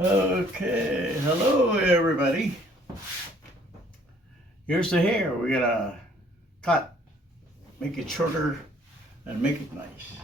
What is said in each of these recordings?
Okay, hello everybody. Here's the hair. We're gonna cut, make it shorter and make it nice.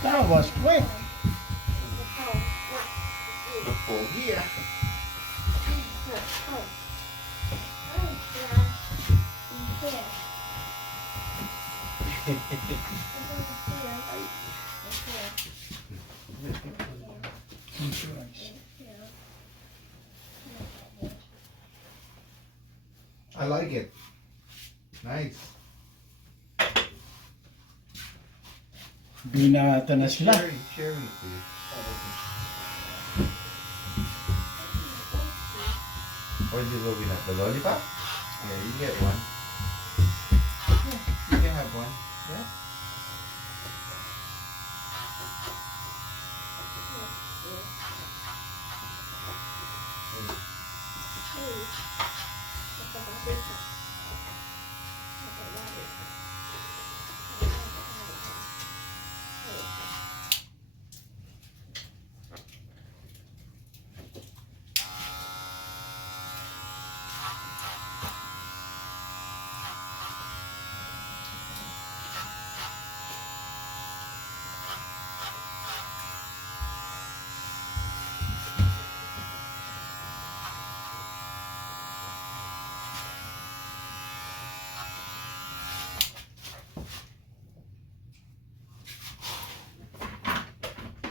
That was quick. Pogi ah. I like it. Nice. Binata na sila. Share me, please. What did you go with that? The lollipop? Yeah, you get one. You can have one. Yeah.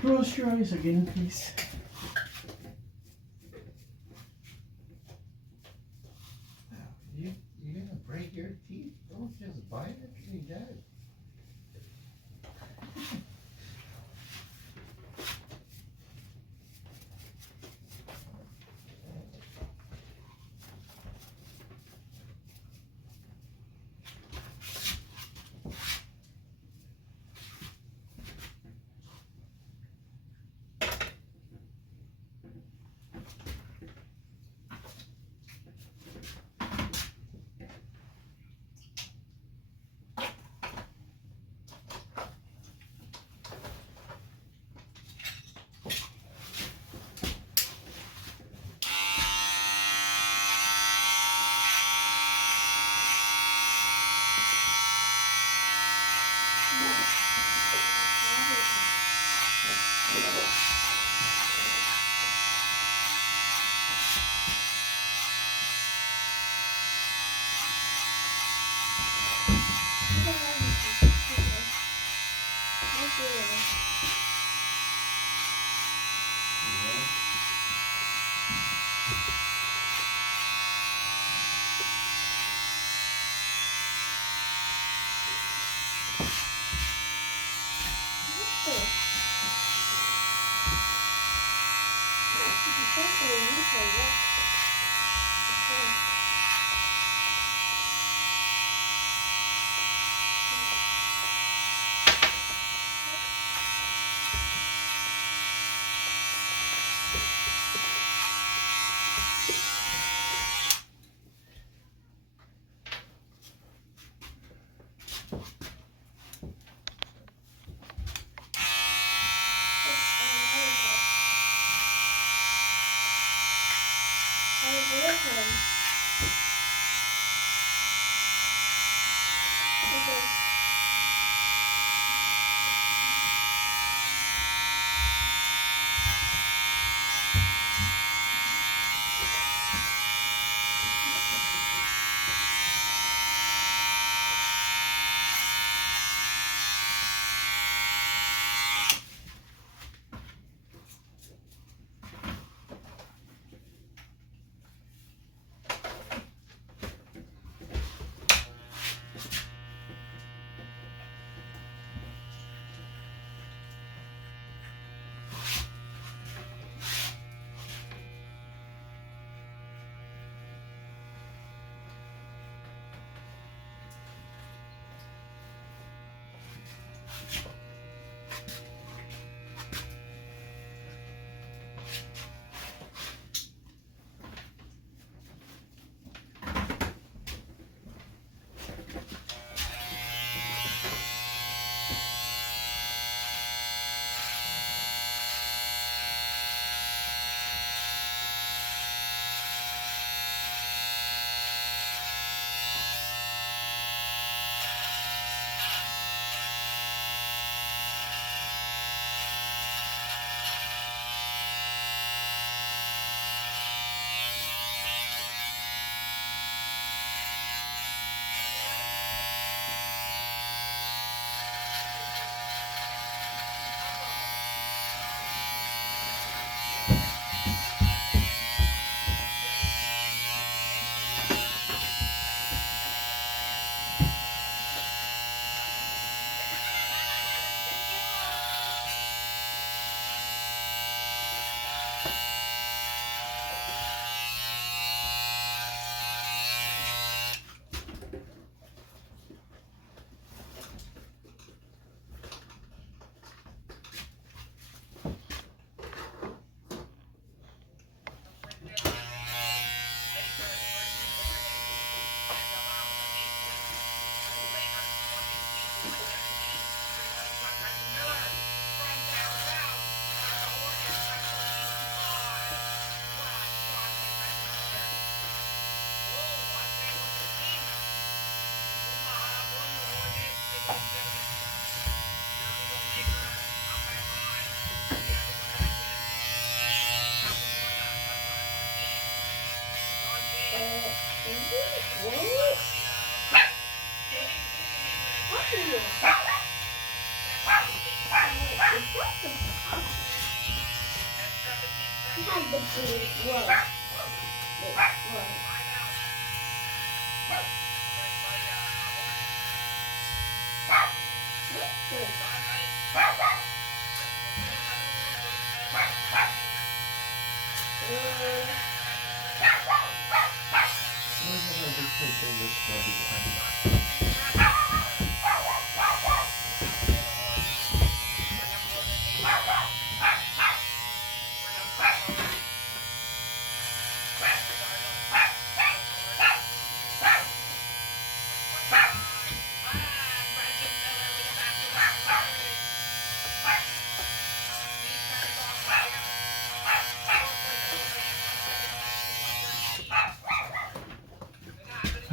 Close your eyes again, please. You're gonna break your teeth? Don't just bite it like that.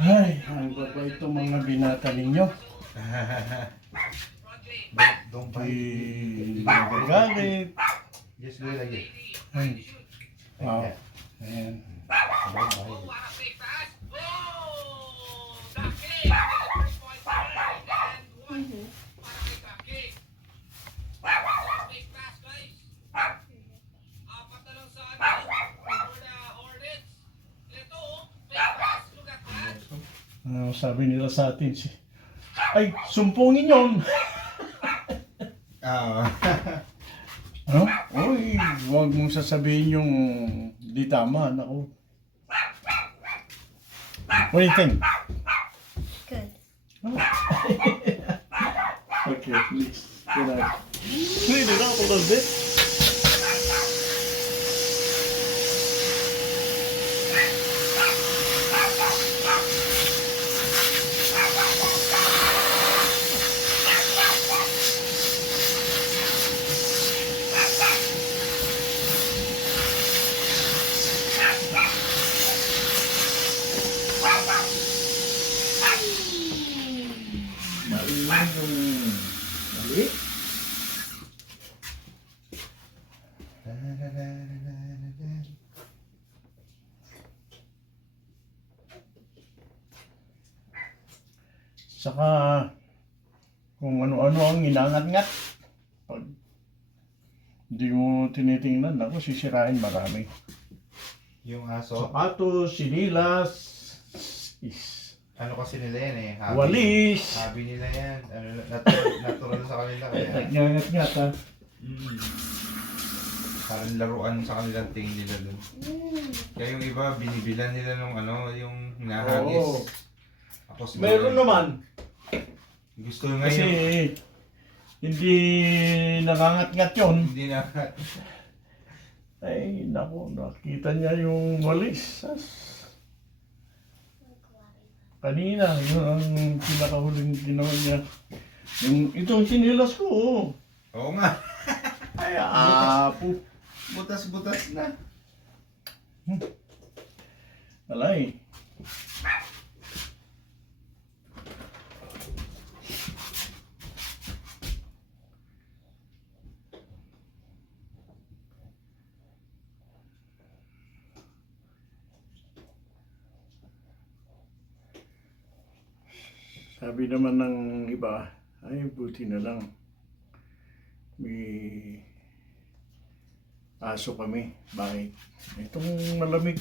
Ay, ang baba itong mga binata ninyo. Don't Di bite. nagagalit. Just do it again. Ay, Like wow. that. Ayan. Don't bite it. Sabi nila sa atin, ay, sumpungin yun. Ah. Ano? Uy, huwag mong sasabihin yung di tama. Naku. What do you think? Good. Okay, please. Can I clean it up a little bit? Mali. Saka kung ano-ano ang inangat-ngat. Pag hindi mo tinitingnan, ako sisirain marami. Yung aso, Sapatos, sinilas, ano kasi nila yan eh. walis. Hobby nila yan. Ano, natural sa kanila kaya. Nagngangat-ngat ha. Mm. Parang laruan sa kanilang tingin nila dun. Kaya yung iba, binibilan nila nung ano, yung nahagis. Oo. Ako siguro, Meron naman. gusto Kasi ngayon. hindi nangangat-ngat yun. Hindi na. Ay, naku, nakita niya yung walis. Kanina, yun ang pinakahuling ginawa niya. Yung itong sinilas ko, oh. Oo nga. Ay, apo. Butas-butas na. Alay. Sabi naman ng iba, ay buti na lang. May aso kami. Bakit? Itong malamig.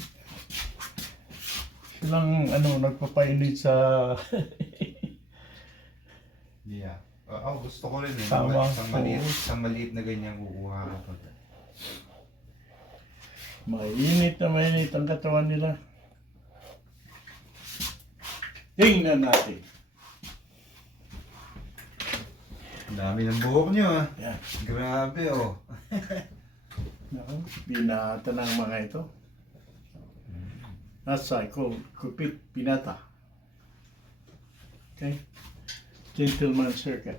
Silang nagpapainit sa Yeah. Gusto ko rin eh. Tama. Isang maliit na ganyan kukuha ko. mainit na mainit ang katawan nila. Tingnan natin. Ang dami ng buhok nyo ah. Yan. Grabe oh. Naku, binata ng mga ito. That's I call kupit binata. Okay? Gentleman's haircut.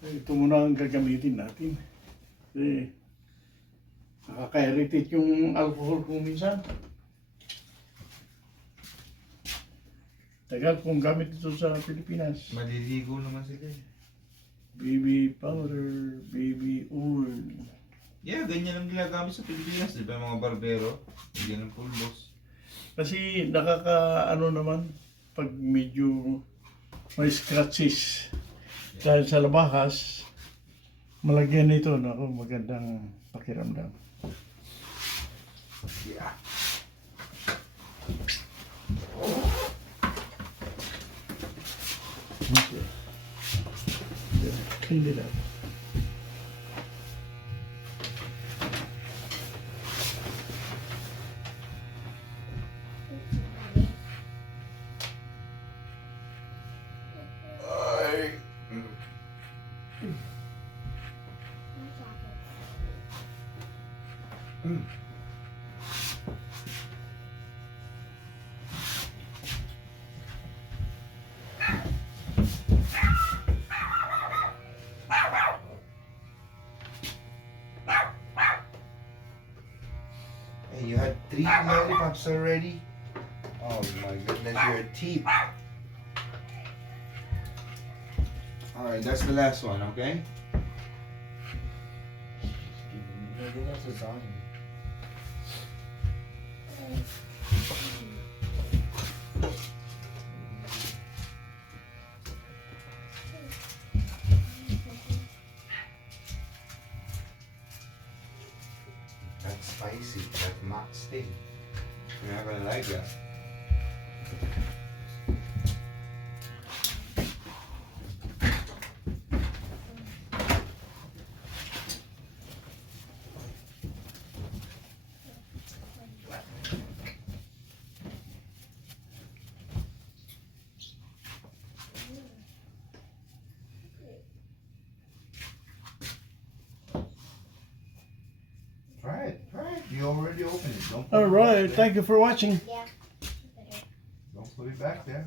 Ito muna ang gagamitin natin. Kasi nakaka-irritate yung alcohol kung minsan. Tagal kong gamit ito sa Pilipinas. Maliligo naman sila eh. Baby powder, baby oil. Yeah, ganyan ang ginagamit sa Pilipinas. Di ba yung mga barbero? Ganyan ang pulbos. Kasi nakaka naman pag medyo may scratches dahil sa labahas, malagyan nito nako magandang pakiramdam. Yeah. Okay. Yeah, clean it up. Hey, you had 3 lollipops already? Oh my goodness, your teeth. Alright, that's the last one, okay? That's spicy. That's not steak. You're not gonna like that. Try it. Try it. You already opened it. Don't put All it right, back there. thank you for watching. Yeah. Don't put it back there.